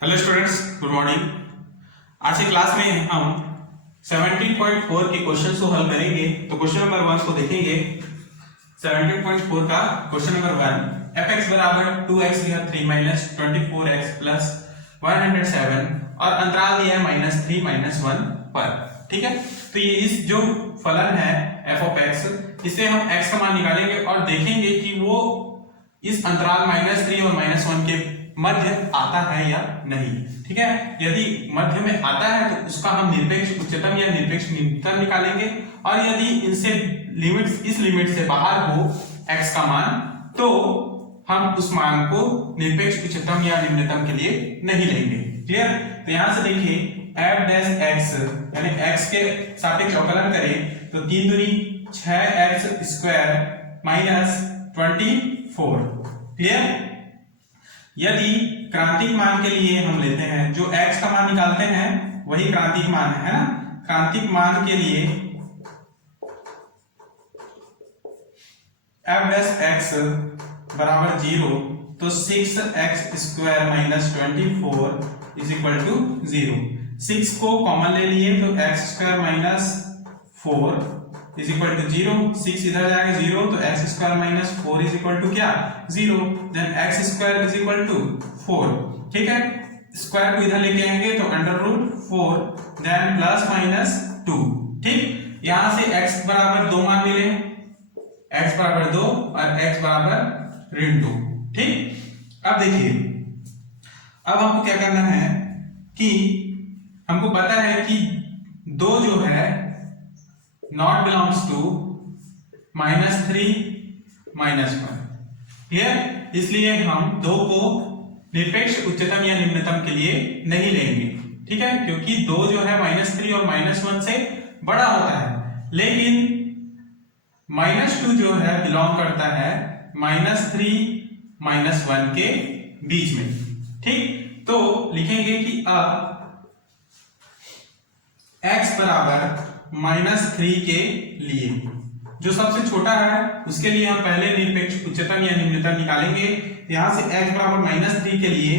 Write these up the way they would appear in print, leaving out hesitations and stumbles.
Hello students, good morning. आज की class में हम 17.4 के क्वेश्चन को हल करेंगे। तो क्वेश्चन नंबर 1 को देखेंगे। 17.4 का क्वेश्चन नंबर 1, fx बराबर 2x या 3 माइनस 24x प्लस 107 और अंतराल दिया है -3 -1 पर। ठीक है, तो ये इस जो फलन है f ऑफ x, इसे हम x का मान निकालेंगे और देखेंगे कि वो इस अंतराल -3 और -1 के मध्य आता है या नहीं। ठीक है, यदि मध्य में आता है तो उसका हम निरपेक्ष उच्चतम या निरपेक्ष निम्नतम निकालेंगे, और यदि इनसे इस लिमिट से बाहर हो x का मान, तो हम उस मान को निरपेक्ष उच्चतम या निम्नतम के लिए नहीं लेंगे। क्लियर? तो यहां से देखिए f डैश x यानी x के सापेक्ष अवकलन करें तो 3 दूनी 6x स्क्वायर माइनस 24। क्लियर? यदि क्रांतिक मान के लिए हम लेते हैं, जो x का मान निकालते हैं वही क्रांतिक मान है ना। क्रांतिक मान के लिए f डैश x बराबर 0, तो 6x square minus 24 is equal to 0। 6 को कॉमन ले लिए तो x square minus 4 is equal to 0। 6 इधर जाएगा 0, तो x square minus 4 is equal to क्या? 0। Then x square is equal to 4। ठीक है, स्क्वायर को इधर लेके आएंगे तो under root 4 then plus minus 2। ठीक, यहां से x बराबर 2 मान मिले, x बराबर 2 और x बराबर ऋण 2। ठीक, अब देखिए, अब हमको क्या करना है कि हमको पता है कि 2 जो है नॉट बिलोंग्स टू -3 -1। क्लियर? इसलिए हम 2 को निरपेक्ष उच्चतम या निम्नतम के लिए नहीं लेंगे। ठीक है, क्योंकि 2 जो है -3 और -1 से बड़ा होता है, लेकिन -2 जो है बिलोंग करता है -3 -1 के बीच में। ठीक, तो लिखेंगे कि अब x बराबर -3 के लिए जो सबसे छोटा है उसके लिए हम पहले निरपेक्ष उच्चतम या निम्नतम निकालेंगे। यहां से x बराबर -3 के लिए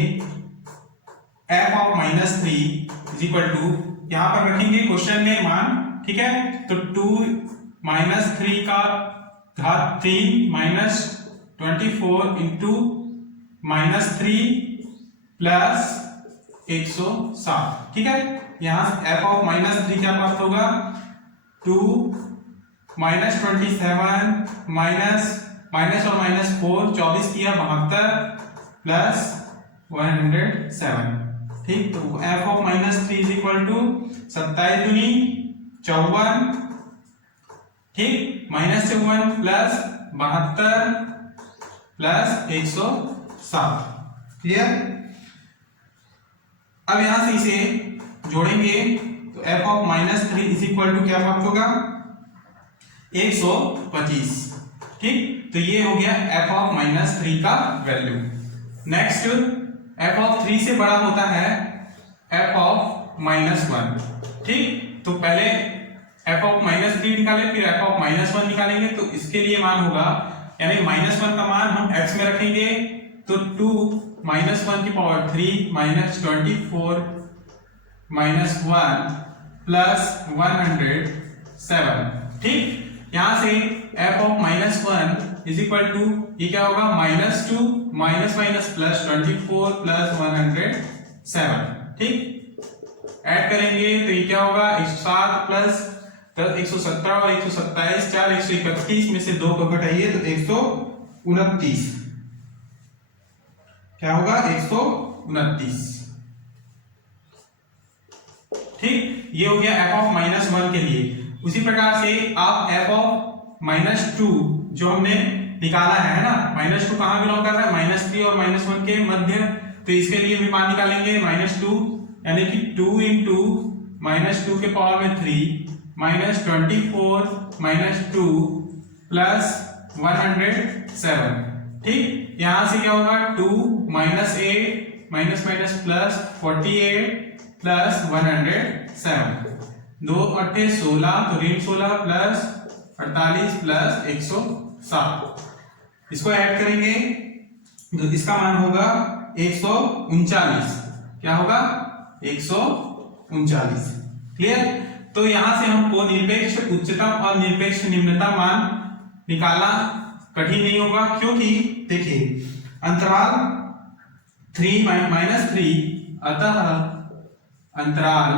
f of -3 is equal to, यहां पर रखेंगे क्वेश्चन में मान। ठीक है, तो 2 -3 का घात 3 माइनस 24 इंटू -3 प्लस 107। ठीक है, यहां से f ऑफ -3 क्या प्राप्त होगा? 2 माइनस 27 माइनस और -4 24 किया 72 प्लस 107। ठीक, तो f of -3 is equal to 27 दूनी 54। ठीक, -54 प्लस 72 प्लस 107। क्लियर? अब यहां से इसे जोड़ेंगे तो f of -3 is equal to क्या प्राप्त होगा? 125। ठीक, तो ये हो गया f ऑफ -3 का वैल्यू। नेक्स्ट, f ऑफ 3 से बड़ा होता है f ऑफ -1। ठीक, तो पहले f ऑफ -3 निकालें, फिर f ऑफ -1 निकालेंगे। तो इसके लिए मान होगा, यानी -1 का मान हम x में रखेंगे तो 2 -1 की पावर 3 माइनस 24 -1 प्लस 107। ठीक, यहां से f of -1 is equal to, ये क्या होगा? -2 माइनस माइनस प्लस 24 प्लस 107। ठीक, ऐड करेंगे तो ये क्या होगा? 107 प्लस 117 और 127 4 131 में से 2 को घटाइए तो 129। क्या होगा? 129। ठीक, ये हो गया f ऑफ -1 के लिए। उसी प्रकार से आप f ऑफ -2 जो हमने निकाला है ना, -2 कहां बिलोंग कर रहा है? -3 और -1 के मध्य, तो इसके लिए भी मान निकालेंगे। -2 यानी कि 2 इंटू -2 के पावर में 3 माइनस 24 -2 प्लस 107। ठीक, यहां से क्या होगा? 2 -8 माइनस माइनस प्लस 48 प्लस 107। 2 8 16, तो ऋण 16 प्लस 48 प्लस 107। इसको ऐड करेंगे तो इसका मान होगा 139। क्या होगा 139। क्लियर। तो यहां से हमको निरपेक्ष उच्चतम और निरपेक्ष निम्नतम मान निकालना कठिन नहीं होगा, क्योंकि देखिए अंतराल 3 -3, अतः अंतराल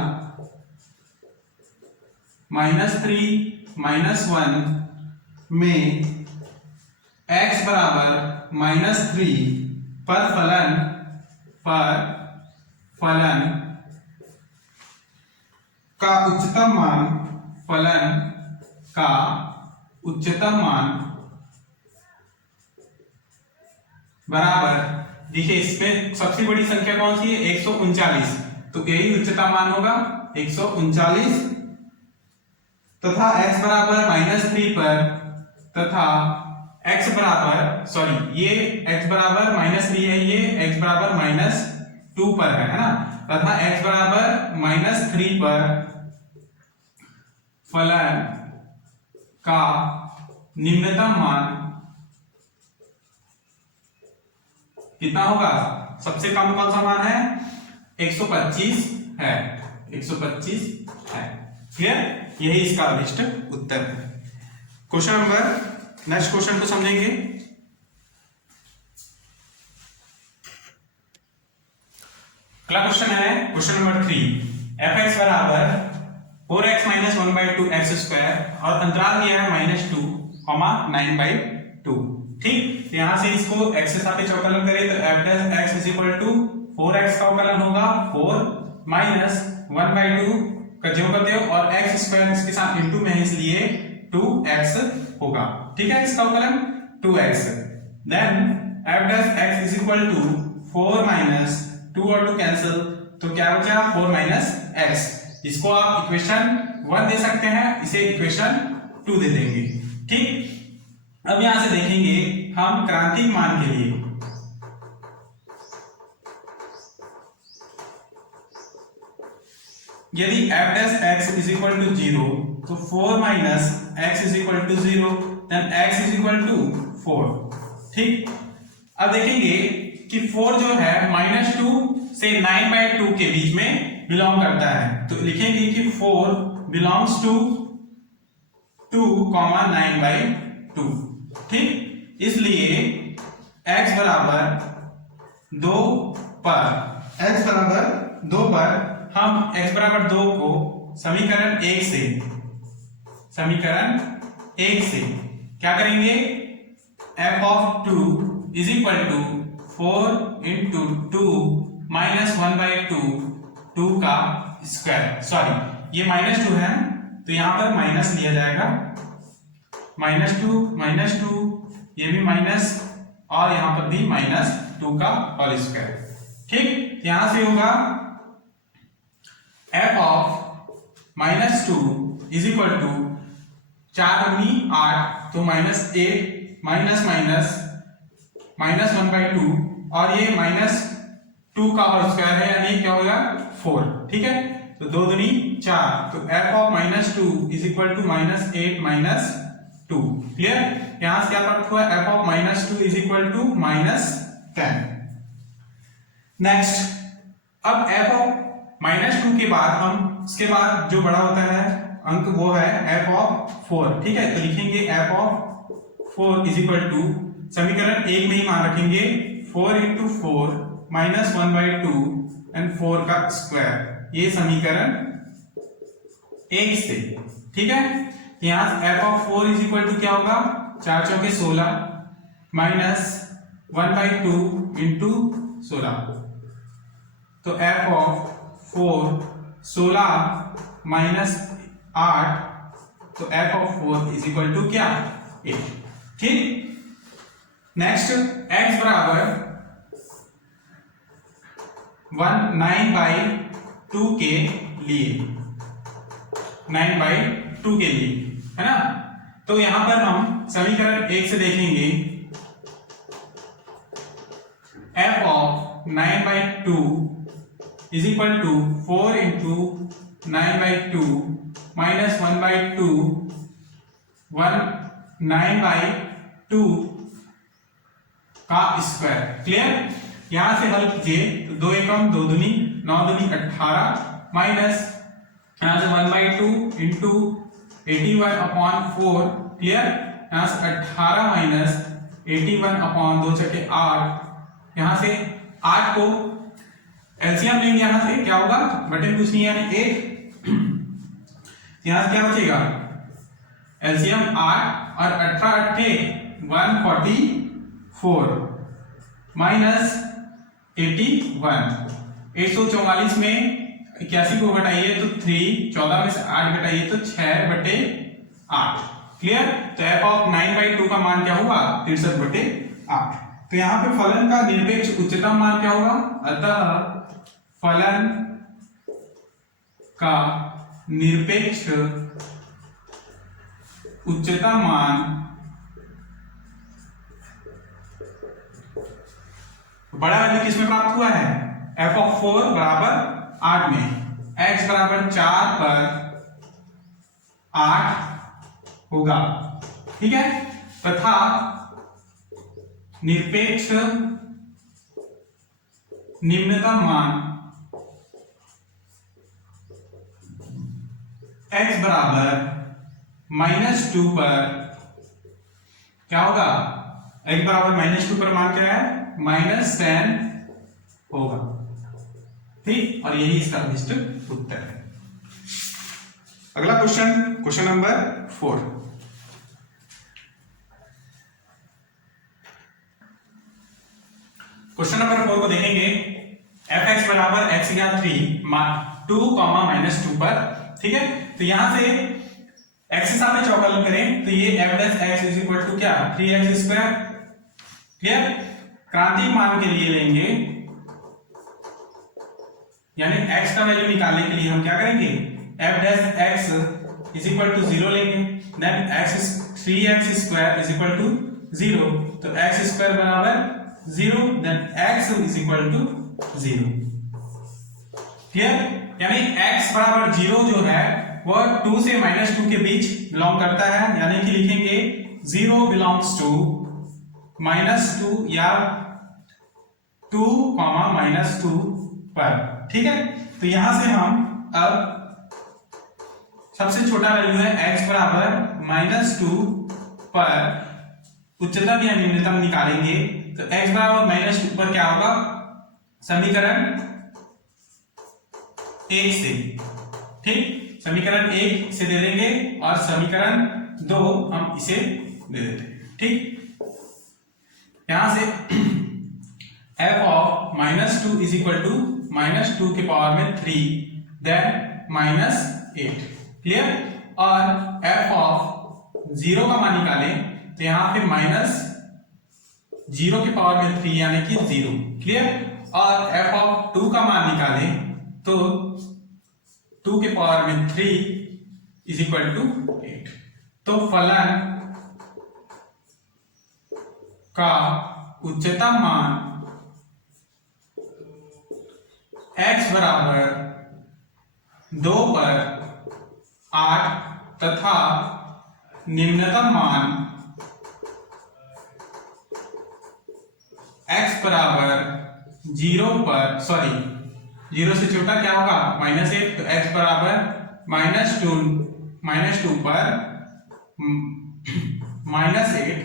-3 -1 में x बराबर -3 पर फलन का उच्चतम मान बराबर, देखिए इसमें सबसे बड़ी संख्या कौन सी है 139, तो यही उच्चतम मान होगा 139, तथा x बराबर -3 पर, तथा x बराबर ये x बराबर -3 है, ये x बराबर -2 पर है ना, तथा x बराबर -3 पर फलन का निम्नतम मान कितना होगा, सबसे कम कौन सा मान है 125 है, 125 है। क्लियर, यही इसका अभिष्ट उत्तर है। क्वेश्चन नंबर, नेक्स्ट क्वेश्चन को समझेंगे। अगला क्वेश्चन है क्वेश्चन नंबर 3, fx बराबर 4x - 1/2x² और अंतराल दिया है -2, 9/2। ठीक, तो यहां से इसको x के सापेक्ष अवकलन करें तो f' x 4x का अवकलन होगा 4 माइनस 1/2 का जो करते हो और x² इसके साथ इंटू में है इसलिए 2x होगा। ठीक है, इसका अवकलन 2x। Then f' x 4 minus 2 और 2 कैंसिल, तो क्या बचा 4 - x। इसको आप इक्वेशन 1 दे सकते हैं, इसे इक्वेशन 2 दे देंगे। ठीक, अब यहां से देखेंगे हम क्रांतिक मान के लिए, यदि f' x 0 तो 4 माइनस x 0, देन x 4। ठीक, अब देखेंगे कि 4 जो है -2 से 9/2 के बीच में बिलोंग करता है, तो लिखेंगे कि 4 बिलोंग्स टू 2, 9/2। ठीक, इसलिए x बराबर 2 पर हम x बराबर 2 को समीकरण 1 से क्या करेंगे, f of 2 is equal to 4 into 2 minus 1/2, 2 का स्क्वायर, सॉरी ये -2 है तो यहां पर माइनस लिया जाएगा, -2 ये भी माइनस और यहां पर भी -2 का होल स्क्वायर। ठीक, यहां से होगा f of -2 is equal to 4 दूनी 8, तो -8 माइनस 1/2 और ये -2 का होल स्क्वायर है, यानी क्या होगा 4। ठीक है, तो 2 दूनी 4, तो f of -2 is equal to -8 - 2। Clear, यहां से क्या प्राप्त हुआ, f of -2 is equal to -10। Next, अब f of -2 के बाद हम इसके बाद जो बड़ा होता है अंक वो है f of 4। ठीक है, तो लिखेंगे f of 4 is equal to, समीकरण 1 में ही मान रखेंगे 4 into 4 minus 1/2 and 4 का स्क्वायर, ये समीकरण 1 से। ठीक है, यहां f of 4 is equal to क्या होगा, 4 चौके 16 माइनस 1/2 into 16, तो f of 4 16 माइनस 8, तो f of 4 is equal to क्या 8। ठीक, नेक्स्ट x बराबर 9/2 के लिए, 9/2 के लिए है ना, तो यहां पर हम समीकरण 1 से देखेंगे f of 9/2 is equal to 4 into 9/2 minus 1/2, 9/2 का स्क्वायर। क्लियर, यहां से हल कीजिए तो 2 एकम 2 दूनी 9 दूनी 18 माइनस यहाँ से 1/2 इंटू 81/4 क्लियर। यहाँ से 18 माइनस 81/2 छके 8, यहाँ से 8 को एलसीएम लेंगे, यहाँ से क्या होगा बटे कुछ नहीं यानी 8, यहाँ से क्या बचेगा एलसीएम 8 और 18 8 144 माइनस 81। 144 में 81 को घटाइए तो 3, 14 में से 8 घटाइए तो 6/8 क्लियर। तो f ऑफ 9/2 का मान क्या हुआ 63/8। तो यहाँ पे फलन का निरपेक्ष उच्चतम मान क्या होगा, अतः फलन का निरपेक्ष उच्चतम मान बड़ा वैल्यू किसमें प्राप्त हुआ है f ऑफ 4 बराबर 8 में, x बराबर 4 पर 8 होगा, ठीक है। तथा निरपेक्ष निम्नतम मान x बराबर -2 पर क्या होगा, x बराबर -2 पर मान क्या है -10 होगा, ठीक। और यही इसका निश्चित उत्तर है। अगला क्वेश्चन नंबर 4। क्वेश्चन नंबर 4 को देखेंगे। fx बराबर x या 2, -2 पर, ठीक है। तो यहां से x के सामने चौकलन करें तो ये f dash x is equal to क्या 3x स्क्वायर, क्लियर। क्रांतिक मान के लिए लेंगे, यानी x का वैल्यू निकालने के लिए हम क्या करेंगे f dash x is equal to 0 लेंगे, then 3x square is equal to 0, तो x स्क्वायर बराबर 0, then x is equal to 0, clear. यानी x बराबर 0 जो है वह 2 से -2 के बीच बिलोंग करता है, यानी कि लिखेंगे 0 बिलोंग्स टू -2 या 2, -2 पर, ठीक है। तो यहां से हम अब सबसे छोटा वैल्यू है x बराबर -2 पर उच्चतम या निम्नतम निकालेंगे। तो x बराबर -2 पर क्या होगा, समीकरण 1 से, ठीक, समीकरण 1 से दे देंगे और समीकरण 2 हम इसे दे देते हैं, ठीक। यहां से f of -2 is equal to -2 के पावर में 3, देन -8, क्लियर। और f ऑफ 0 का मान निकालें तो यहां पे -0 के पावर में 3 यानी कि 0, क्लियर। और f ऑफ 2 का मान निकालें तो 2 के पावर में 3 इज इक्वल टू 8। तो फलन का उच्चतम मान x बराबर 2 पर 8 तथा निम्नतम मान x बराबर 0 पर, 0 से छोटा क्या होगा -8, तो x बराबर -2 पर -8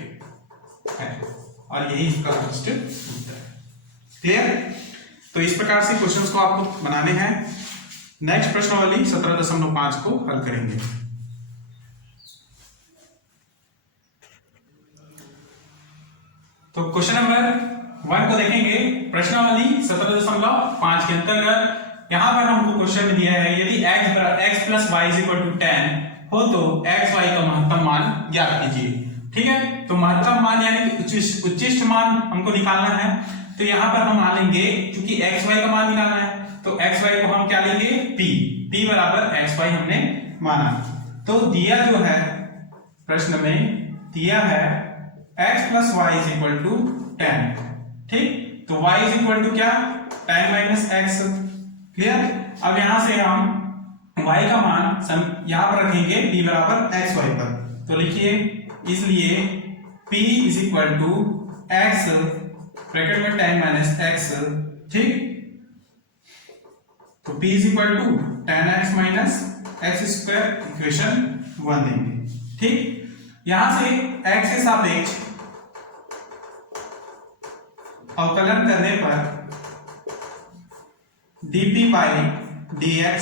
है, और यही इसका उत्तर है, क्लियर। तो इस प्रकार से क्वेश्चंस को आपको बनाने हैं। नेक्स्ट प्रश्नावली 17.5 को हल करेंगे। तो क्वेश्चन नंबर 1 को देखेंगे। प्रश्नावली 17.5 के अंतर्गत यहां पर हमको क्वेश्चन में दिया है, यदि x plus Y is equal to 10 हो तो x y का महत्तम मान ज्ञात कीजिए, ठीक है। तो महत्तम मान यानी कि उच्चिष्ट मान हमको निकालना है। तो यहां पर हम मान लेंगे, क्योंकि x y का मान निकालना है तो x y को हम क्या लेंगे p बराबर x y हमने माना। तो दिया जो है प्रश्न में दिया है x plus Y is equal to 10, ठीक। तो y इज इक्वल टू क्या 10 माइनस x, क्लियर। अब यहां से हम y का मान यहां पर रखेंगे p बराबर x y पर। तो लिखिए, इसलिए p is equal to x bracket में 10 माइनस x, ठीक, तो p is equal to 10x minus X square, equation 1 देंगे। ठीक, यहां से x के सापेक्ष अवकलन करने पर dp by dx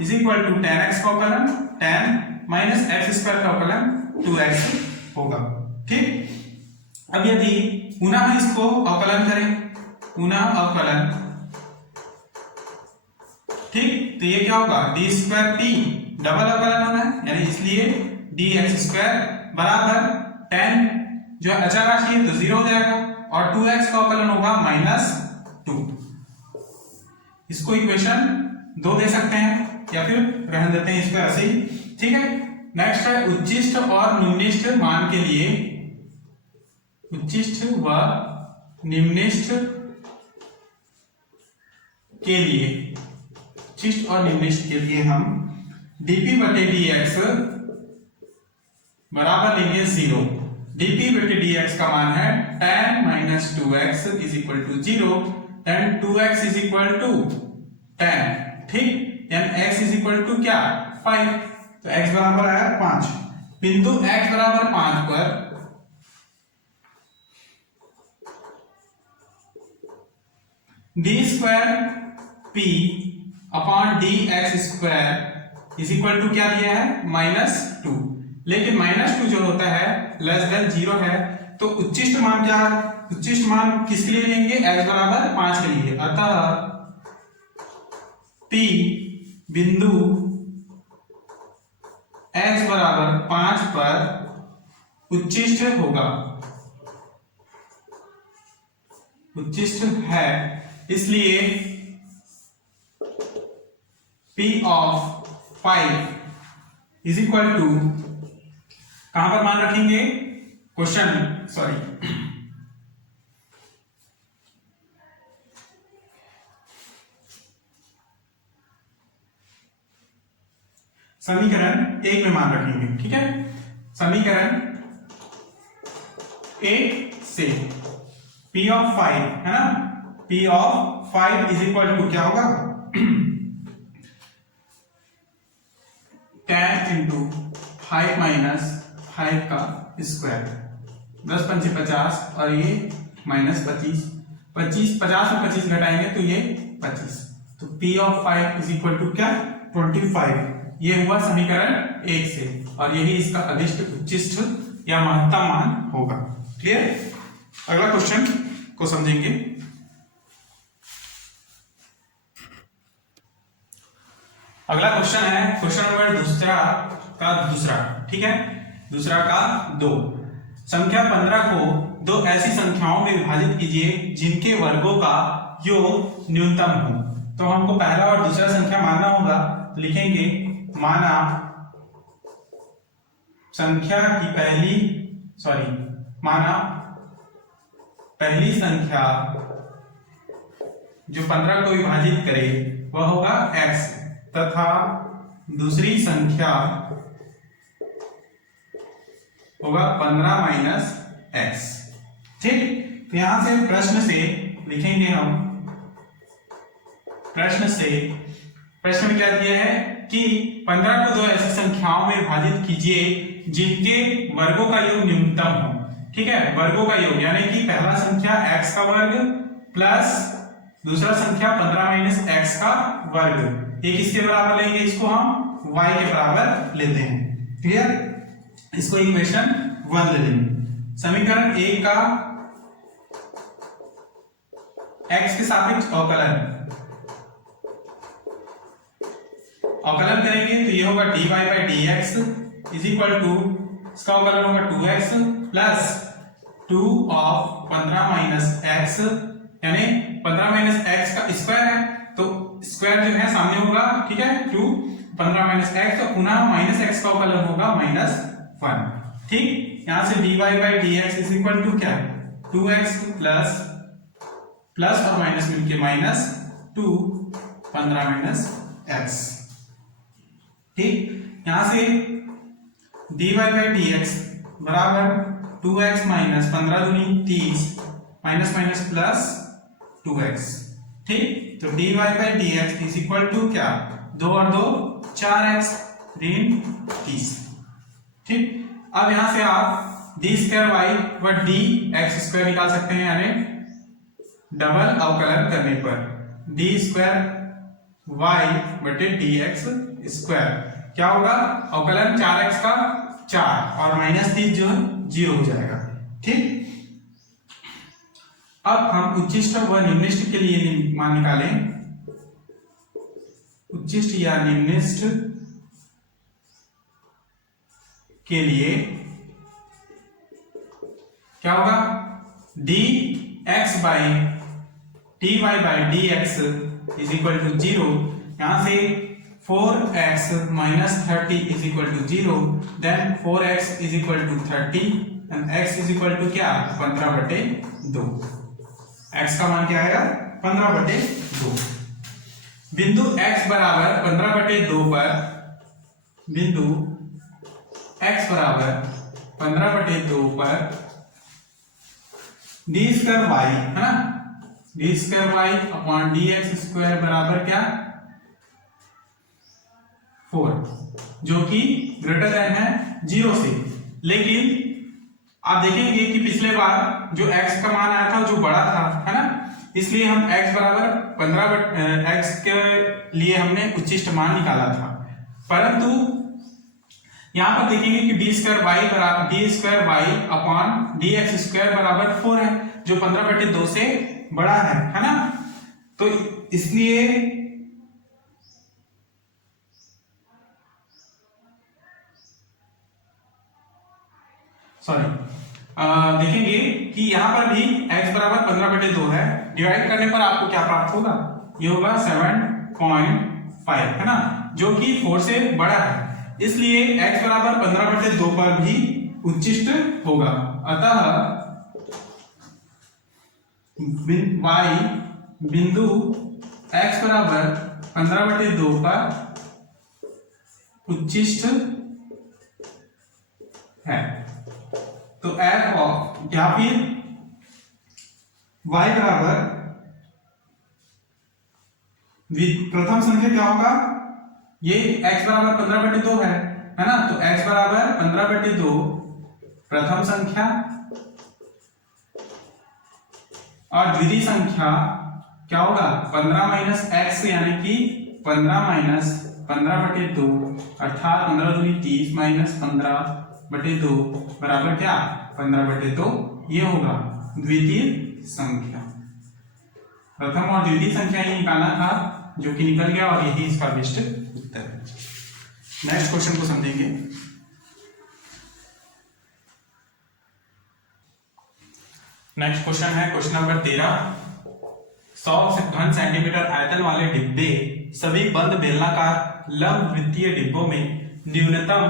is equal to 10x का अवकलन 10 माइनस एक्स स्क्वायर का अवकलन 2x होगा। ठीक, अब यदि पुनः इसको अवकलन करें, पुनः अवकलन, ठीक, तो ये क्या होगा डी स्क्वायर टी, डबल अवकलन होना है, यानी इसलिए डी एक्स स्क्वायर बराबर 10 जो अचर राशि है तो 0 हो जाएगा और 2x का अवकलन होगा -2। इसको इक्वेशन 2 दे सकते हैं या फिर रहने देते हैं इसको ऐसे ही। ठीक है, नेक्स्ट है उच्चिष्ट और निम्निष्ठ मान के लिए, उच्चिष्ठ व निम्निष्ठ के लिए, उच्चिष्ट और निम्निष्ठ के लिए हम dp बटे dx बराबर लेंगे 0। dp बटे dx का मान है 10 minus 2x is equal to 0 and 2x is equal to 10। ठीक, यानी x इज इक्वल टू क्या 5, तो x बराबर आया 5। बिंदु x बराबर 5 पर D square p upon D X square is equal to क्या दिया है -2, लेकिन -2 जो होता है लेस देन 0 है, तो उच्चिष्ट मान क्या है, उच्चिष्ट मान किसके लिए लेंगे x बराबर 5 के लिए, अतः p बिंदु x बराबर 5 पर उच्चिष्ट होगा, उच्चिष्ट है, इसलिए p of 5 is equal to कहां पर मान रखेंगे, क्वेश्चन सॉरी समीकरण 1 में मान रखेंगे। ठीक है, समीकरण 1 से p ऑफ 5 है ना, p of 5 is equal to क्या होगा 10 इंटू 5 माइनस 5 का स्क्वायर, 10 पंचे 50 और ये -25, 50 में 25 घटाएंगे तो ये 25, तो p of 5 is equal to क्या 25। ये हुआ समीकरण 1 से, और यही इसका अदिष्ट उच्चिष्ट या महत्तम मान होगा। क्लियर, अगला क्वेश्चन को समझेंगे। अगला क्वेश्चन है क्वेश्चन नंबर दूसरा का दूसरा। ठीक है, दूसरा का 2, संख्या 15 को 2 ऐसी संख्याओं में विभाजित कीजिए जिनके वर्गों का योग न्यूनतम हो। तो हमको पहला और दूसरा संख्या मानना होगा, तो लिखेंगे माना संख्या की माना पहली संख्या जो 15 को विभाजित करे वह होगा x, तथा दूसरी संख्या होगा 15 माइनस x। ठीक, तो यहां से प्रश्न से लिखेंगे हम, प्रश्न में क्या दिया है कि 15 को 2 ऐसी संख्याओं में विभाजित कीजिए जिनके वर्गों का योग न्यूनतम हो। ठीक है, वर्गों का योग यानी कि पहला संख्या x का वर्ग प्लस दूसरा संख्या 15 माइनस x का वर्ग, ये किसके बराबर लेंगे, इसको हम y के बराबर लेते हैं। क्लियर, इसको इक्वेशन 1 ले लेंगे। समीकरण 1 का x के सापेक्ष अवकलन करेंगे तो ये होगा dy by dx is equal to, इसका अवकलन होगा 2x plus 2 of 15 minus x, यानी 15 माइनस x का स्क्वायर है तो स्क्वायर जो है सामने होगा। ठीक है, 2 15 माइनस x, तो पुनः माइनस x का अवकलन होगा -1। ठीक, यहां से dy by dx is equal to क्या 2x प्लस और माइनस मिलके -2 15 माइनस x। ठीक, यहां से dy बाई dx बराबर 2x माइनस 15 दूनी 30 माइनस माइनस प्लस 2x। ठीक, तो dy by D X is equal to क्या, 2 और 2 4x ऋण 30। ठीक, अब यहां से आप डी स्क्वायर वाई व डी एक्स स्क्वायर निकाल सकते हैं, यानी डबल अवकलन करने पर डी स्क्वायर वाई बटे डी एक्स स्क्वायर क्या होगा, अवकलन 4x का 4 और -30 जो है 0 हो जाएगा। ठीक, अब हम उच्चिष्ट व निम्निष्ट के लिए मान निकालें। उच्चिष्ट या निम्निष्ट के लिए क्या होगा, D X by D Y by D X is equal to 0। यहां से 4x minus 30 is equal to 0, then 4x is equal to 30 and x is equal to क्या, 15/2। x का मान क्या आएगा, 15/2। बिंदु x बराबर 15/2 पर, बिंदु x बराबर 15/2 पर डी स्क्वायर वाई है ना, D square Y upon D X square बराबर क्या, 4, जो कि ग्रेटर देन है 0 से। लेकिन आप देखेंगे कि पिछले बार जो x का मान आया था जो बड़ा था, है ना, इसलिए हम x बराबर 15 x के लिए हमने उच्चिष्ट मान निकाला था। परंतु यहां पर देखेंगे कि डी स्क्वायर वाई बराबर D square Y upon D X square बराबर 4 है, जो 15/2 से बड़ा है ना, तो इसलिए देखेंगे कि यहां पर भी x बराबर 15/2 है, डिवाइड करने पर आपको क्या प्राप्त होगा, ये होगा 7.5 है ना, जो कि 4 से बड़ा है, इसलिए x बराबर 15/2 पर भी उच्चिष्ट होगा। अतः y बिंदु x बराबर 15/2 पर उच्चिष्ट है। तो f ऑफ या फिर y बराबर प्रथम संख्या क्या होगा, ये x बराबर 15/2 है ना, तो x बराबर 15/2 प्रथम संख्या और द्वितीय संख्या क्या होगा, 15 माइनस x यानी कि 15 माइनस 15/2 अर्थात 15 दूनी 30 माइनस 15/2 बराबर क्या, 15/2। ये होगा द्वितीय संख्या। प्रथम और द्वितीय संख्या ही निकालना था, जो कि निकल गया और यही इसका बेस्ट उत्तर है। नेक्स्ट क्वेश्चन को समझेंगे। नेक्स्ट क्वेश्चन है क्वेश्चन नंबर 13। 100 घन सेंटीमीटर आयतन वाले डिब्बे सभी बंद बेलनाकार लंब वृत्तीय डिब्बों में न्यूनतम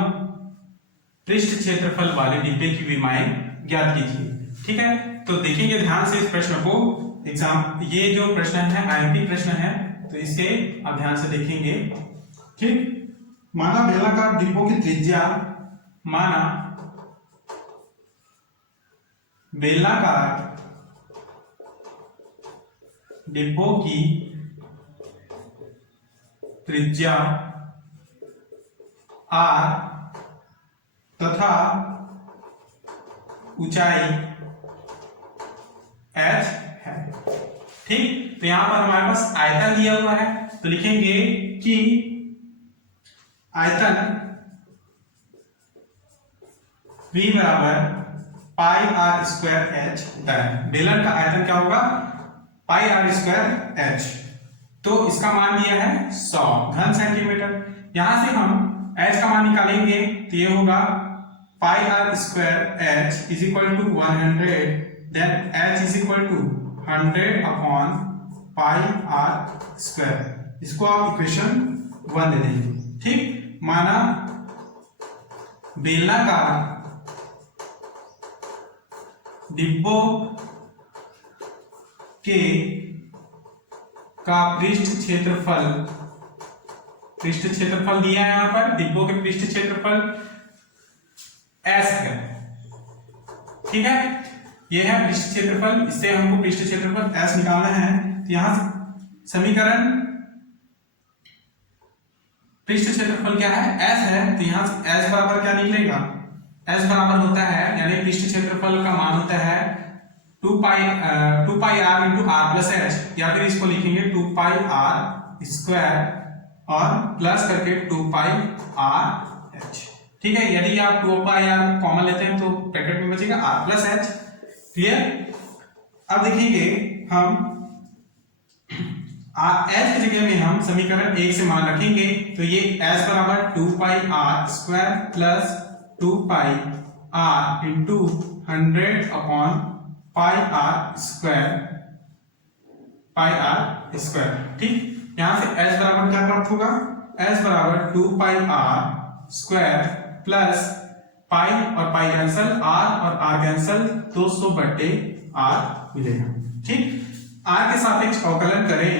पृष्ठ क्षेत्रफल वाले डिब्बे की विमाएं ज्ञात कीजिए। ठीक है, तो देखेंगे ध्यान से इस प्रश्न को। एग्जाम ये जो प्रश्न है आईएमपी प्रश्न है, तो इसे आप ध्यान से देखेंगे। ठीक, माना बेलनाकार डिब्बों की त्रिज्या, माना बेलनाकार डिब्बों की त्रिज्या r तथा ऊंचाई h है। ठीक, तो यहां पर हमारे पास आयतन दिया हुआ है, तो लिखेंगे कि आयतन v बराबर पाई आर स्क्वायर एच। बेलन का आयतन क्या होगा, पाई आर स्क्वायर एच। तो इसका मान दिया है 100 घन सेंटीमीटर। यहां से हम h का मान निकालेंगे, तो ये होगा pi are square h is equal to 100, then h is equal to 100 upon pi are square. इसको आप इक्वेशन 1 दे देंगे। ठीक, माना बेलनाकार डिब्बों के का पृष्ठ क्षेत्रफल दिया है, यहां पर डिब्बों के पृष्ठ क्षेत्रफल S है। ठीक है, ये है पृष्ठ क्षेत्रफल, इससे हमको पृष्ठ क्षेत्रफल S निकालना है। तो यहां समीकरण पृष्ठ क्षेत्रफल क्या है, s है, तो यहां से s बराबर क्या निकलेगा, s बराबर होता है, यानी पृष्ठ क्षेत्रफल का मान होता है 2 pi r into R plus H, या फिर इसको लिखेंगे 2 पाई r स्क्वायर और प्लस करके 2 पाई r h। ठीक है, यदि आप 2 पाई r कॉमन लेते हैं तो ब्रैकेट में बचेगा r प्लस h। क्लियर। अब देखेंगे हम h की जगह में हम समीकरण 1 से मान रखेंगे, तो ये s बराबर 2 pi r square plus 2 pi r into 100 upon पाई r स्क्वायर। ठीक, यहां से s बराबर क्या प्राप्त होगा, s बराबर 2 pi r square plus pi और पाई कैंसल, r और r कैंसल, 200 बटे r मिलेगा। ठीक, r के सापेक्ष अवकलन करें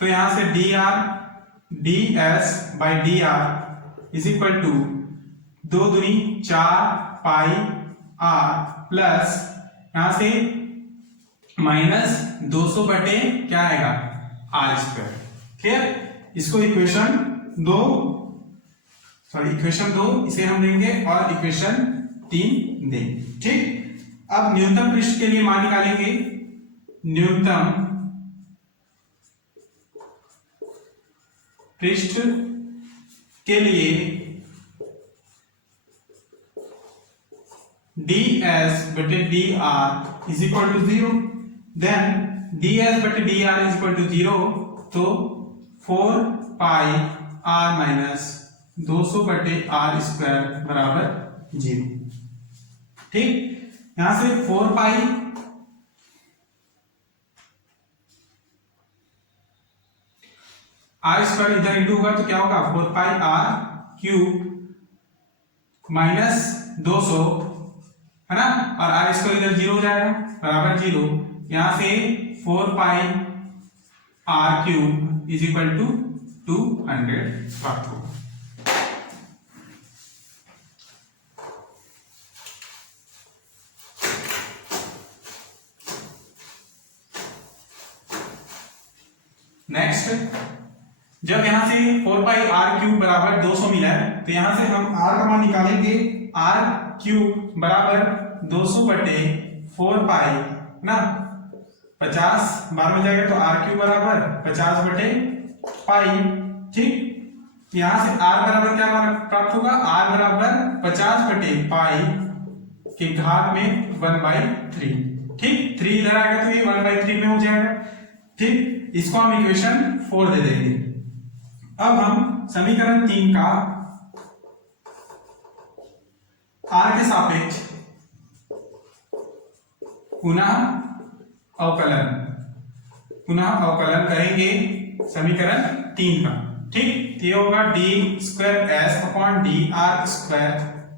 तो यहां से ds by dr is equal to 2 दूनी 4 पाई r प्लस यहां से माइनस 200 बटे क्या आएगा r स्क्वायर। क्लियर। इसको इक्वेशन 2 इसे हम देंगे और इक्वेशन 3 देंगे। ठीक, अब न्यूनतम पृष्ठ के लिए मान निकालेंगे। न्यूनतम पृष्ठ के लिए ds बटे dr is equal to 0, then ds बटे dr इज इक्वल टू 0, तो 4 पाई r माइनस 200 बटे r स्क्वायर बराबर 0। ठीक, यहां से 4 पाई r स्क्वायर इधर इंटू होगा तो क्या होगा 4 पाई r क्यूब माइनस 200, है ना, और r स्क्वायर इधर 0 हो जाएगा बराबर 0। यहां से 4 pi r cube is equal to 200 प्राप्त होगा। नेक्स्ट, जब यहां से 4 पाई r क्यूब बराबर 200 मिला है, तो यहां से हम r का मान निकालेंगे। r क्यूब बराबर 200 बटे 4 पाई, ना 50 बार में जाएगा तो r क्यूब बराबर 50 बटे पाई। ठीक, यहां से r बराबर क्या प्राप्त होगा, r बराबर 50 बटे पाई के घात में 1/3। ठीक, 3 इधर आएगा तो ये 1/3 में हो जाएगा। ठीक, इसको हम इक्वेशन 4 दे देंगे। अब हम समीकरण 3 का r के सापेक्ष पुनः अवकलन करेंगे समीकरण 3 का। ठीक, ये होगा d square s upon D R square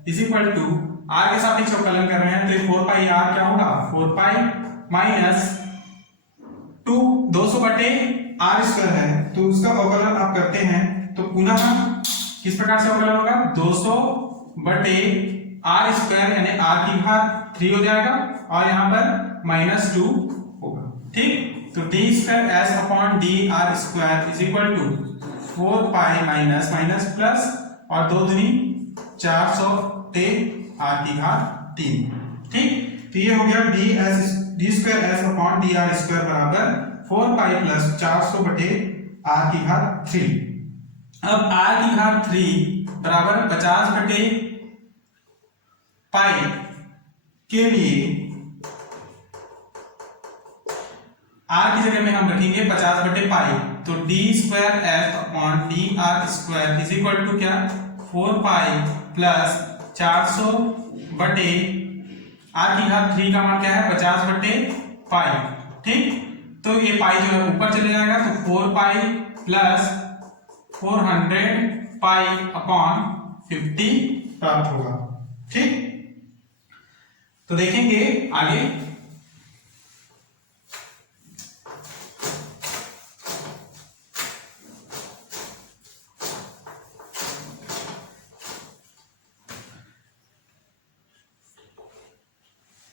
is equal to r के सापेक्ष अवकलन कर रहे हैं तो ये 4 पाई r क्या होगा, 4 पाई माइनस 200 बटे r स्क्वायर है, तो उसका अवकलन आप करते हैं तो पुनः किस प्रकार से अवकलन होगा, 200 बटे r स्क्वायर यानी r की घात 3 हो जाएगा और यहाँ पर -2 होगा। ठीक, तो d square s upon D R square is equal to 4 pi minus minus plus और 2 दूनी 400 ते r की घात 3। ठीक, तो ये हो गया D square s upon D R square बराबर 4 पाई प्लस 400 बटे r की घात 3। अब r की घात 3 बराबर 50 बटे पाई के लिए r की जगह में हम रखेंगे 50 बटे पाई, तो D square s upon D R square is equal to क्या, 4 पाई प्लस 400 बटे r की घात 3 का मान क्या है 50 बटे पाई। ठीक, तो ये पाई जो है ऊपर चले जाएगा तो 4 पाई प्लस 400 पाई अपॉन 50 प्राप्त होगा। ठीक, तो देखेंगे आगे।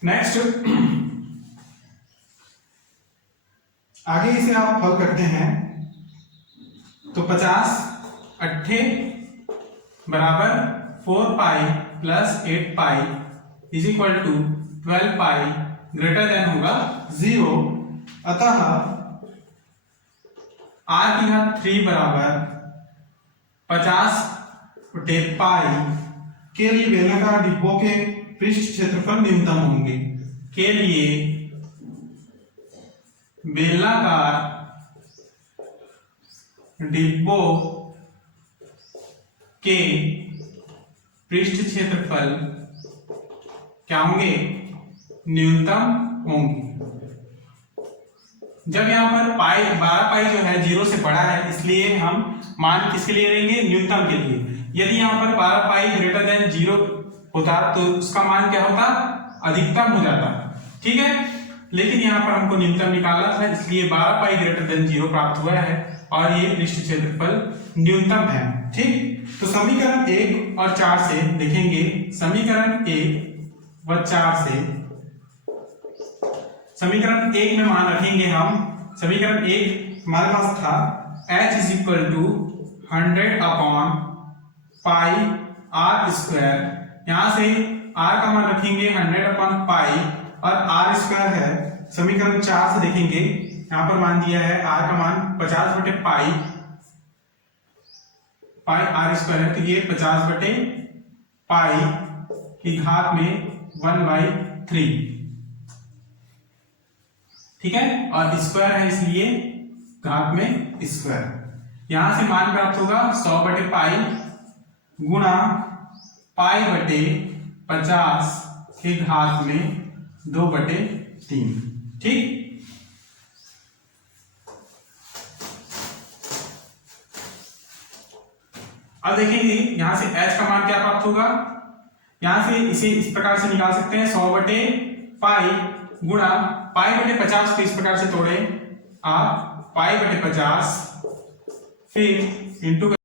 नेक्स्ट आगे इसे आप हल करते हैं तो 50 अट्ठे बराबर 4 pi plus 8 pi is equal to 12 pi greater than होगा 0। अतः r की घात 3 बराबर 50 बटे पाई के लिए बेलनाकार डिब्बों के पृष्ठ क्षेत्रफल न्यूनतम होंगे। के लिए बेलनाकार डिब्बों के पृष्ठ क्षेत्रफल क्या होंगे? न्यूनतम होंगे। जब यहाँ पर पाई 12 पाई जो है 0 से बड़ा है, इसलिए हम मान किसके लिए लेंगे? न्यूनतम के लिए। यदि यहाँ पर 12 पाई ग्रेटर देन 0 होता तो उसका मान क्या होता? अधिकतम हो जाता। ठीक है, लेकिन यहाँ पर हमको न्यूनतम निकालना था, इसलिए 12 पाई ग्रेटर देन 0 प्राप्त हुआ है और ये पृष्ठ क्षेत्रफल न्यूनतम है। ठीक, तो समीकरण 1 और 4 से देखेंगे। समीकरण 1 व 4 से समीकरण 1 में मान रखेंगे हम। समीकरण 1 हमारे पास था h is equal to 100 upon pi are square. यहां से r का मान रखेंगे 100 अपॉन पाई और r स्क्वायर है। समीकरण 4 से देखेंगे, यहां पर मान दिया है r का मान 50 बटे पाई आर स्क्वायर है, तो ये 50 बटे पाई की घात में 1/3। ठीक है, और स्क्वायर है इसलिए घात में स्क्वायर। यहां से मान प्राप्त होगा 100 बटे पाई गुणा पाई बटे 50 के घात में 2/3। ठीक, अब देखेंगे यहां से h का मान क्या प्राप्त होगा। यहां से इसे इस प्रकार से निकाल सकते हैं, 100 बटे पाई गुणा पाई बटे 50 को इस प्रकार से तोड़े आप पाई बटे 50 फिर इंटू